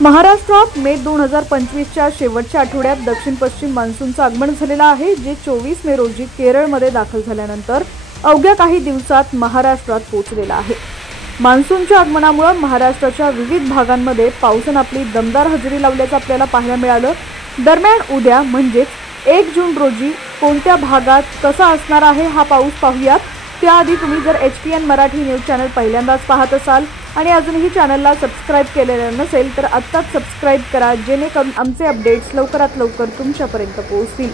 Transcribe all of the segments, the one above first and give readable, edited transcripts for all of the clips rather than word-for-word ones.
महाराष्ट्रात मे 2025च्या शेवटच्या आठवड्यात दक्षिण पश्चिम मान्सूनचं आगमन झालेलं आहे, जे 24 मे रोजी केरळमध्ये दाखल झाल्यानंतर अवघ्या काही दिवसात महाराष्ट्रात पोहोचलेलं आहे। मान्सूनच्या आगमनामुळे महाराष्ट्राच्या विविध भागांमध्ये पावसाने आपली दमदार हजेरी लावल्याचं आपल्याला पाहायला मिळालं। दरम्यान उद्या म्हणजे 1 जून रोजी कोणत्या भागात कसा असणार आहे हा पाऊस पाहूयात। त्याआधी तुम्ही जर HPN मराठी न्यूज चॅनल पहिल्यांदाच पाहत असाल आणि अजूनही चॅनलला सबस्क्राइब केलेलं नसेल तर आत्ताच सबस्क्राइब करा, जेणेकरून आमचे अपडेट्स लवकरात लवकर तुमच्यापर्यंत पोहोचतील।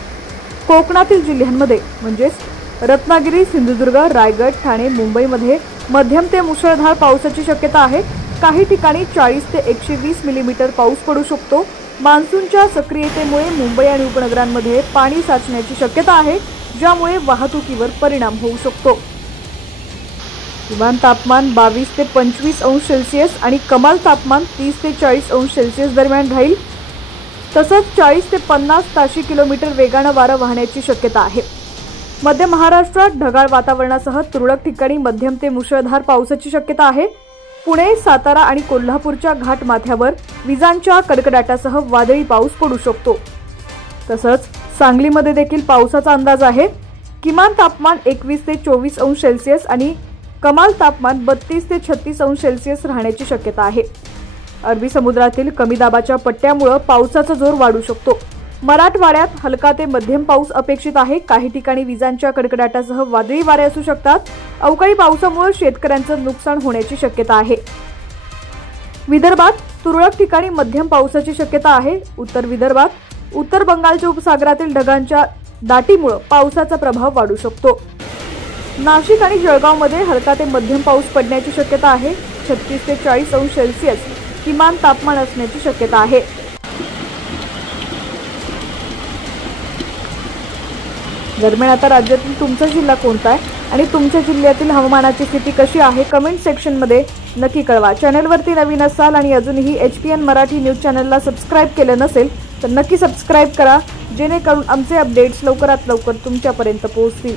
कोकणातील जिल्ह्यांमध्ये म्हणजेच रत्नागिरी, सिंधुदुर्ग, रायगड, ठाणे, मुंबईमध्ये मध्यम ते मुसळधार पावसाची शक्यता आहे। काही ठिकाणी 40 ते 120 मिलीमीटर पाऊस पडू शकतो। मान्सूनच्या सक्रियतेमुळे मुंबई आणि उपनगरांमध्ये पाणी साचण्याची शक्यता आहे, ज्यामुळे वाहतुकीवर परिणाम होऊ शकतो। किमान तापमान 22 ते 25 अंश सेल्सिअस आणि कमाल तापमान 30 ते 40 अंश सेल्सिअस दरम्यान राहील। तसंच 40 ते 50 ताशी किलोमीटर वेगाने वारा वाहण्याची शक्यता आहे। मध्य महाराष्ट्रात ढगाळ वातावरणासह तुरळक ठिकाणी मध्यम ते मुसळधार पावसाची शक्यता आहे। पुणे, सातारा आणि कोल्हापूरच्या घाटमाथ्यावर विजांच्या कडकडाटासह वादळी पाऊस पडू शकतो। तसंच सांगलीमध्ये देखील पावसाचा अंदाज आहे। किमान तापमान 21 ते 24 अंश सेल्सिअस आणि कमाल तापमान 32 ते 36 अंश सेल्सिअस राहण्याची शक्यता आहे। अरबी समुद्रातील कमी दाबाच्या पट्ट्यामुळे पावसाचा जोर वाढू शकतो। मराठवाड्यात हलका ते मध्यम पाऊस अपेक्षित आहे। काही ठिकाणी विजांच्या कडकडाटासह वादळी वारे असू शकतात। अवकाळी पावसामुळे शेतकऱ्यांचं नुकसान होण्याची शक्यता आहे। विदर्भात तुरळक ठिकाणी मध्यम पावसाची शक्यता आहे। उत्तर विदर्भात उत्तर बंगालच्या उपसागरातील ढगांच्या दाटीमुळे पावसाचा प्रभाव वाढू शकतो। नाशिक आणि जळगावमध्ये हलका ते मध्यम पाऊस पडण्याची शक्यता आहे। 36 ते 40 अंश सेल्सिअस किमान तापमान असण्याची शक्यता आहे। दरम्यान आता राज्यातील तुमचा जिल्हा कोणता आहे आणि तुमच्या जिल्ह्यातील हवामानाची स्थिती कशी आहे कमेंट सेक्शनमध्ये नक्की कळवा। चॅनलवरती नवीन असाल आणि अजूनही HPN मराठी न्यूज चॅनलला सबस्क्राइब केलं नसेल तर नक्की सबस्क्राइब करा, जेणेकरून आमचे अपडेट्स लवकरात लवकर तुमच्यापर्यंत पोहोचतील।